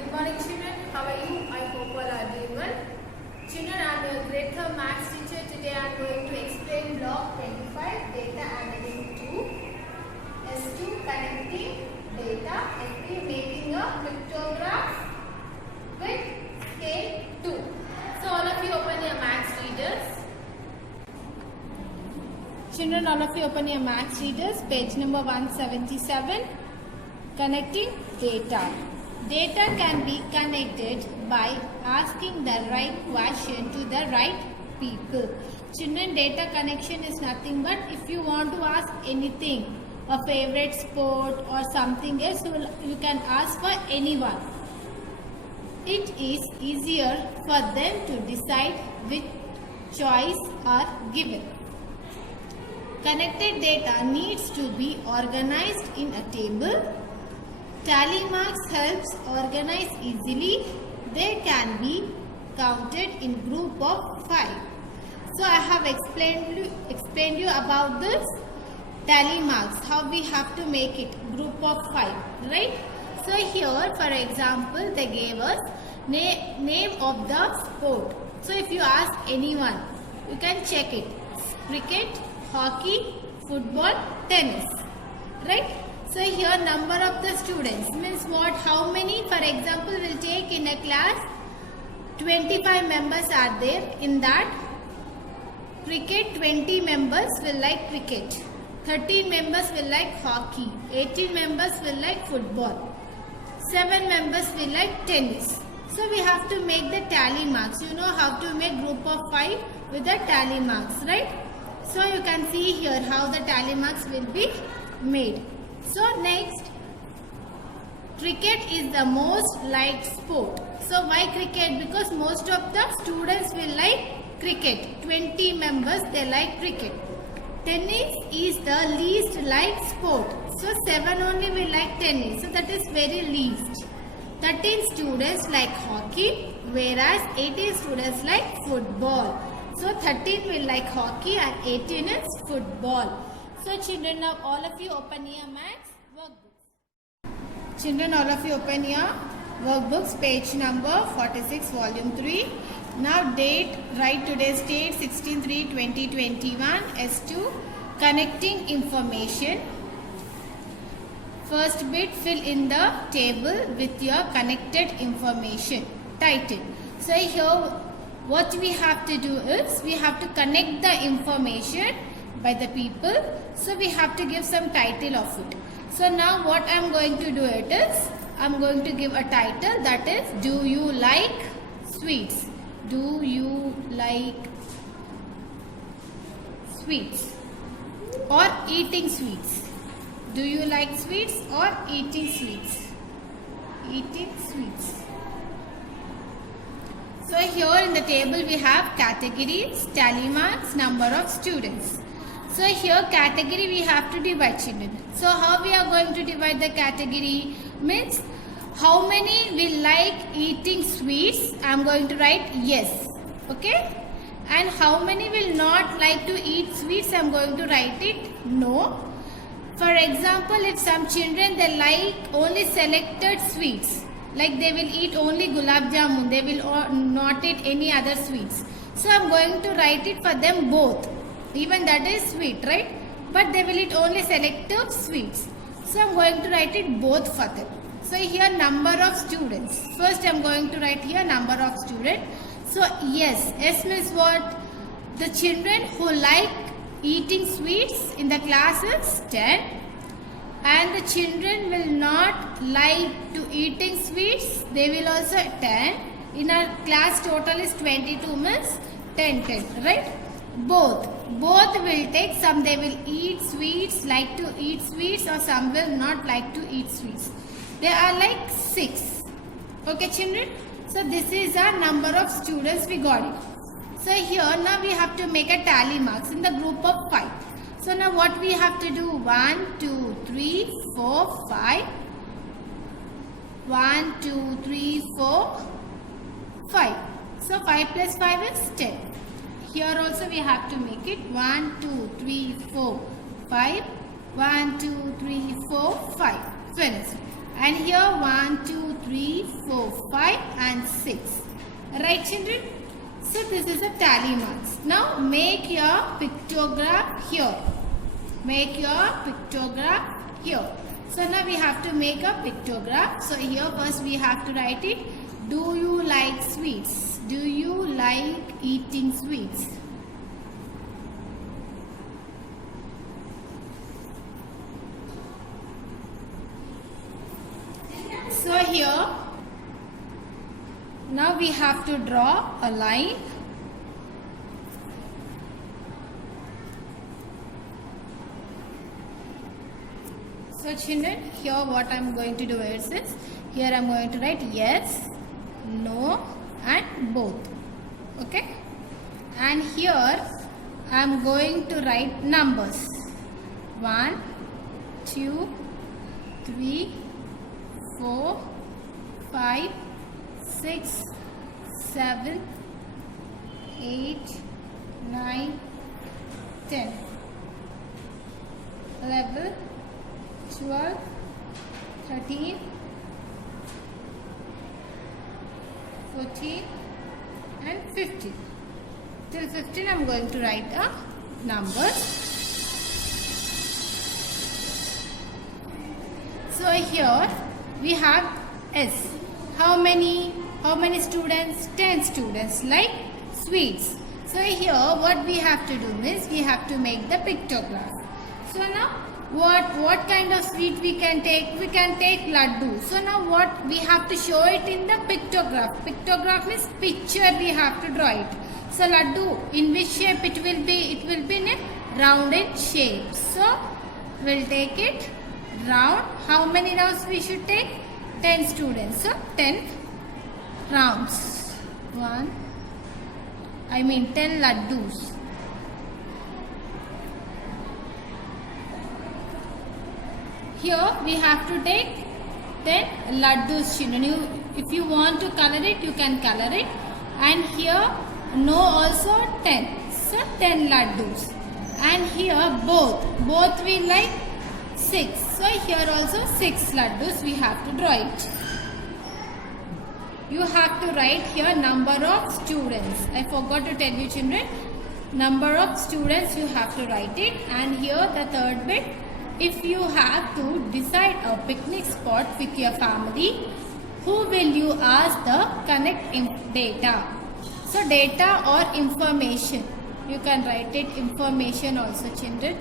Good morning, children. How are you? I hope all are doing well. Children, I am your grade 3 maths teacher. Today I am going to explain block 25, data analytic 2, S2 connecting data, FP making a pictograph with scale 2. So all of you open your maths readers. Children, all of you open your maths readers. Page number 177. Connecting data. Data can be connected by asking the right question to the right people. Children, data connection is nothing but if you want to ask anything, a favorite sport or something else, you can ask for anyone. It is easier for them to decide which choice are given. Connected data needs to be organized in a table. Tally marks helps organize easily. They can be counted in group of 5. So I have explained you about this tally marks, how we have to make it group of 5, right? So here, for example, they gave us name of the sport. So if you ask anyone, you can check it. Cricket, hockey, football, tennis, right? So here number of the students means what, how many, for example, we'll take in a class 25 members are there. In that cricket, 20 members will like cricket, 13 members will like hockey, 18 members will like football, 7 members will like tennis. So we have to make the tally marks. You know how to make group of 5 with the tally marks, right? So you can see here how the tally marks will be made. So next, cricket is the most liked sport. So why cricket? Because most of the students will like cricket. 20 members they like cricket. Tennis is the least liked sport. So 7 only will like tennis. So that is very least. 13 students like hockey, whereas 18 students like football. So 13 will like hockey and 18 is football. So children, now all of you open your maths workbooks. Children, all of you open your workbooks, page number 46, volume 3. Now date, write today's date 16/3/2021, S2, connecting information. First bit, fill in the table with your connected information. Title. So here what we have to do is, we have to connect the information by the people. So we have to give some title of it. So now what I am going to do it is, I am going to give a title, that is, do you like sweets? Do you like sweets? Or eating sweets? Do you like sweets or eating sweets? Eating sweets. So here in the table we have categories, tally marks, number of students. So here category we have to divide, children. So how we are going to divide the category means how many will like eating sweets? I am going to write yes. Okay. And how many will not like to eat sweets? I am going to write it no. For example, if some children they like only selected sweets, like they will eat only gulab jamun, they will not eat any other sweets. So I am going to write it for them both. Even that is sweet, right? But they will eat only selective sweets. So I am going to write it both for them. So here number of students. First I am going to write here number of students. So yes, S means what? The children who like eating sweets in the class is 10. And the children will not like to eating sweets, they will also 10. In our class total is 22 means 10, right? Both will take, some they will eat sweets, like to eat sweets, or some will not like to eat sweets. There are like 6. Okay children? So this is our number of students we got it. So here now we have to make a tally marks in the group of 5. So now what we have to do? 1, 2, 3, 4, 5. 1, 2, 3, 4, 5. So 5 plus 5 is 10. Here also we have to make it 1, 2, 3, 4, 5. 1, 2, 3, 4, 5. Finished. And here 1, 2, 3, 4, 5 and 6. Right, children? So this is a tally marks. Now make your pictograph here. Make your pictograph here. So now we have to make a pictograph. So here first we have to write it. Do you like sweets? Do you like eating sweets? So here, now we have to draw a line. So children, here what I am going to do is this. Here I am going to write yes, no and both. Okay. And here I am going to write numbers. 1, 2, 3, 4, 5, 6, 7, 8, 9, 10, 11, 12, 13, 14 and 15. Till 15 I am going to write a numbers. So here we have S. How many students? 10 students, like sweets. So here what we have to do is we have to make the pictograph. So now what kind of sweet we can take? We can take laddu. So now what we have to show it in the pictograph. Pictograph means picture we have to draw it. So laddu, in which shape it will be? It will be in a rounded shape. So we'll take it round. How many rounds we should take? 10 students. So 10 rounds. 10 laddus. Here we have to take 10 laddus, children. If you want to color it, you can color it. And here no also 10. So 10 laddus. And here both will like 6. So here also 6 laddus we have to draw it. You have to write here number of students. I forgot to tell you, children. Number of students you have to write it. And here the third bit. If you have to decide a picnic spot with your family, who will you ask the connect data? So data or information. You can write it information also, children.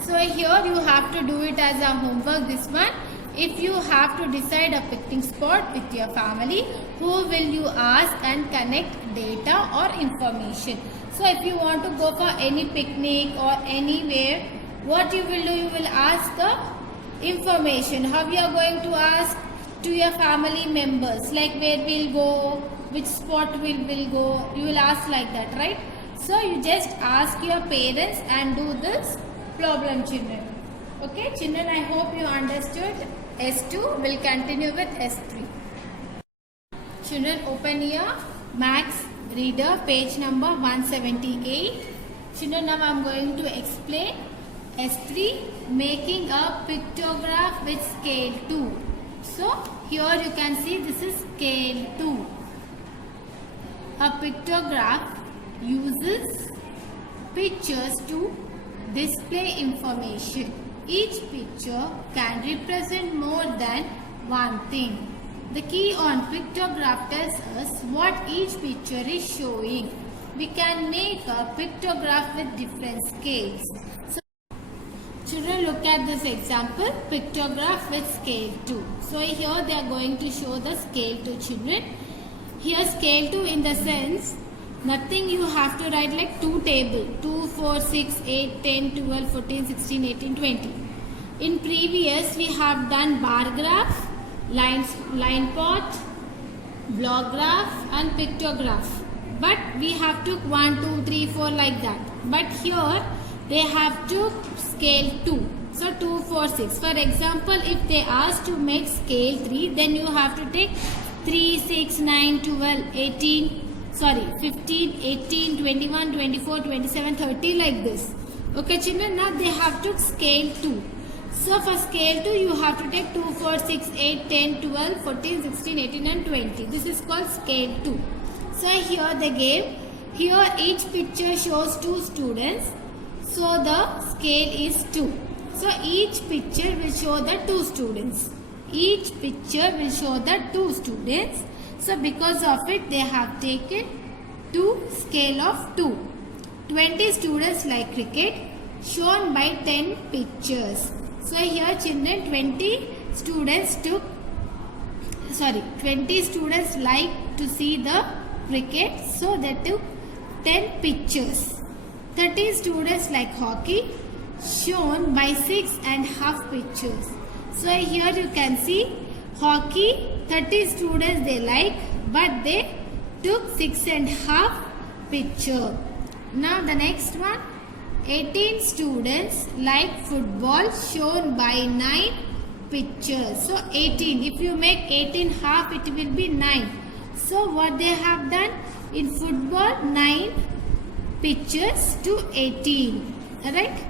So here you have to do it as a homework, this one. If you have to decide a picnic spot with your family, who will you ask and connect data or information? So if you want to go for any picnic or anywhere, what you will do, you will ask the information. How you are going to ask to your family members, like where we'll go, which spot we'll go, you will ask like that, right? So you just ask your parents and do this problem, children. Okay, children, I hope you understood S2. We'll continue with S3. Children, open your Max Reader, page number 178. Children, now I am going to explain S3, making a pictograph with scale 2. So, here you can see this is scale 2. A pictograph uses pictures to display information. Each picture can represent more than one thing. The key on pictograph tells us what each picture is showing. We can make a pictograph with different scales. So, children, look at this example, pictograph with scale 2. So here they are going to show the scale 2, children. Here scale 2 in the sense, nothing you have to write like 2 table, 2, 4, 6, 8, 10, 12, 14, 16, 18, 20. In previous we have done bar graph, line plot, block graph and pictograph. But we have took 1, 2, 3, 4 like that. But here they have to scale 2. So 2, 4, 6. For example, if they ask to make scale 3, then you have to take 3, 6, 9, 12, 15, 18, 21, 24, 27, 30 like this. Okay, children, now they have to scale 2. So for scale 2 you have to take 2, 4, 6, 8, 10, 12, 14, 16, 18 and 20. This is called scale 2. So here they gave, here each picture shows 2 students. So the scale is 2. So each picture will show the 2 students. Each picture will show the 2 students. So because of it they have taken 2 scale of 2. 20 students like cricket shown by 10 pictures. So here children 20 students like to see the cricket, so they took 10 pictures. 30 students like hockey shown by 6.5 pictures. So here you can see hockey 30 students they like, but they took 6.5 picture. Now the next one, 18 students like football shown by 9 pictures. So 18, if you make 18 half it will be 9. So what they have done in football, 9 pictures to 18, right?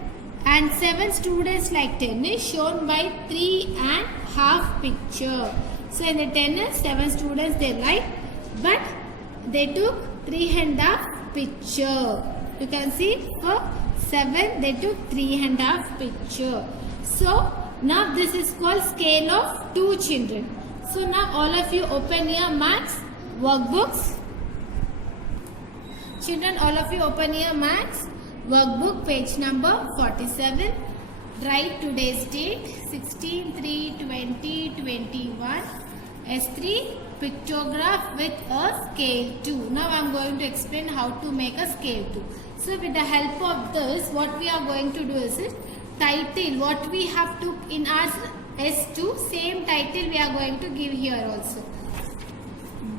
And 7 students like tennis shown by 3.5 picture. So in the tennis 7 students they like, but they took 3.5 picture. You can see for 7 they took 3.5 picture. So now this is called scale of 2 children. So now all of you open your maths workbooks. Children, all of you open your maths workbook, page number 47. Write today's date 16/3/2021. S3 pictograph with a scale 2. Now I am going to explain how to make a scale 2. So with the help of this, what we are going to do is title. What we have to in our S2, same title we are going to give here also.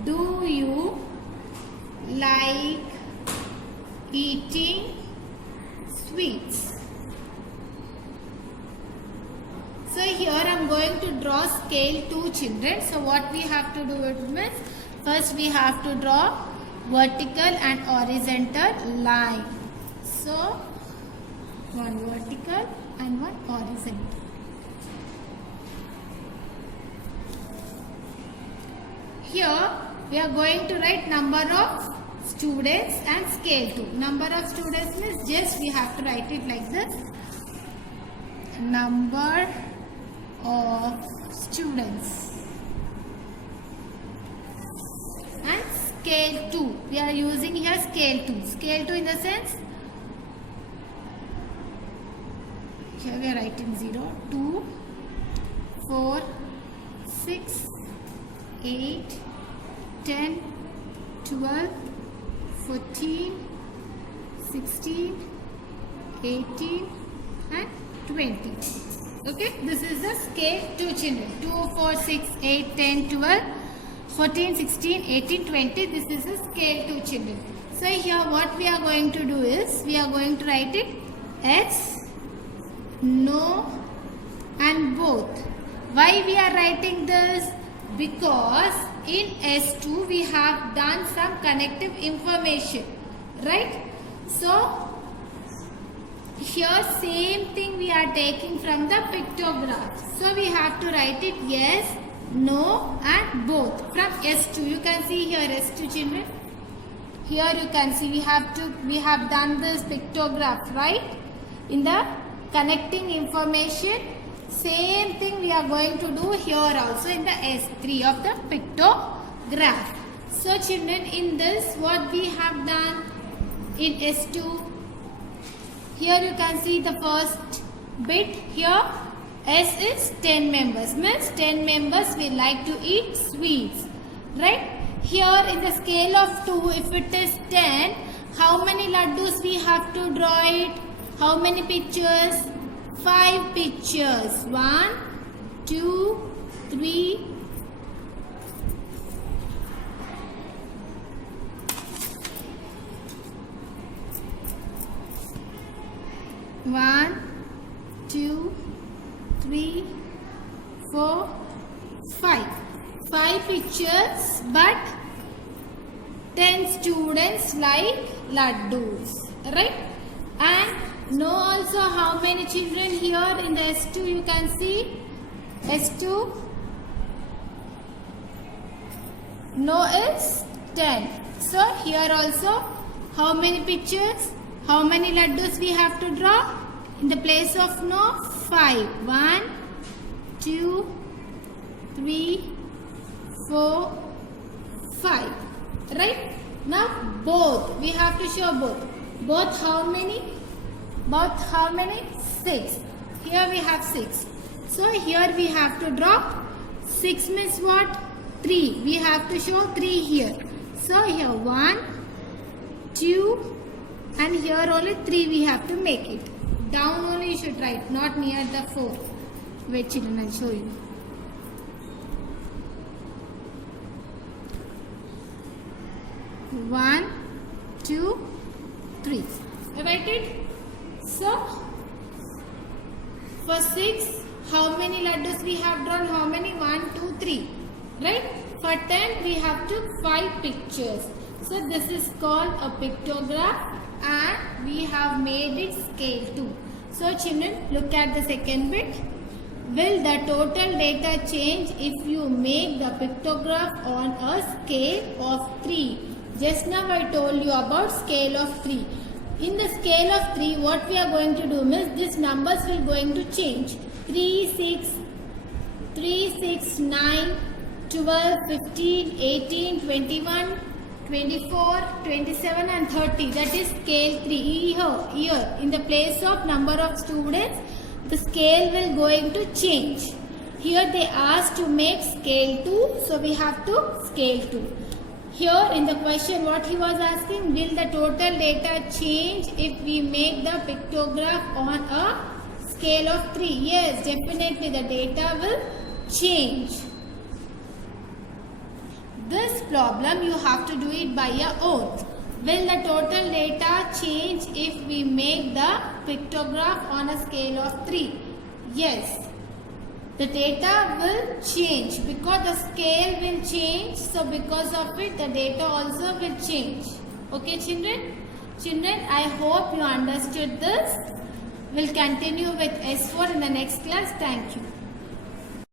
Do you like eating sweets? So here I am going to draw scale 2 children. So what we have to do is, first we have to draw vertical and horizontal line. So one vertical and one horizontal. Here we are going to write number of students and scale 2. Number of students means just we have to write it like this. Number of students. And scale 2. We are using here scale 2. Scale 2 in the sense, here we are writing 0, 2, 4, 6, 8, 10, 12, 14, 16, 18 and 20. Okay, this is the scale 2 children. 2, 4, 6, 8, 10, 12, 14, 16, 18, 20. This is the scale 2 children. So here what we are going to do is, we are going to write it X, no and both. Why we are writing this? Because in S2 we have done some connective information, right? So here same thing we are taking from the pictograph. So we have to write it yes, no and both from S2. You can see here S2 children. Here you can see we have done this pictograph, right? In the connecting information, same thing we are going to do here also in the S3 of the pictograph. So children, in this what we have done in S2, here you can see the first bit here. S is 10 members, means 10 members will like to eat sweets, right? Here in the scale of 2, if it is 10, how many laddus we have to draw it? How many pictures? 5 pictures. 1, 2, 3, 1, 2, 3, 4, 5. 5 pictures, but 10 students like laddus, right? And No also, how many children here in the S2 you can see? S2. No is 10. So here also, how many pictures? How many laddus we have to draw? In the place of no, 5. 1, 2, 3, 4, 5. Right? Now both. We have to show both. Both how many? Both how many? 6. Here we have 6. So here we have to draw 6 means what? 3. We have to show 3 here. So here 1, 2 and here only 3 we have to make it. Down only you should write, not near the 4. Wait children, I'll show you. One, 2, 3. Write it. So, for 6, how many laddus we have drawn? How many? 1, 2, 3. Right? For 10, we have to 5 pictures. So, this is called a pictograph and we have made it scale 2. So, children, look at the second bit. Will the total data change if you make the pictograph on a scale of 3? Just now I told you about scale of 3. In the scale of 3, what we are going to do is these numbers will going to change. 3, 6, 9, 12, 15, 18, 21, 24, 27 and 30. That is scale 3. Here, in the place of number of students, the scale will going to change. Here they asked to make scale 2. So we have to scale 2. Here in the question what he was asking, will the total data change if we make the pictograph on a scale of 3? Yes, definitely the data will change. This problem you have to do it by your own. Will the total data change if we make the pictograph on a scale of 3? Yes. The data will change because the scale will change. So because of it, the data also will change. Okay, children? Children, I hope you understood this. We'll continue with S4 in the next class. Thank you.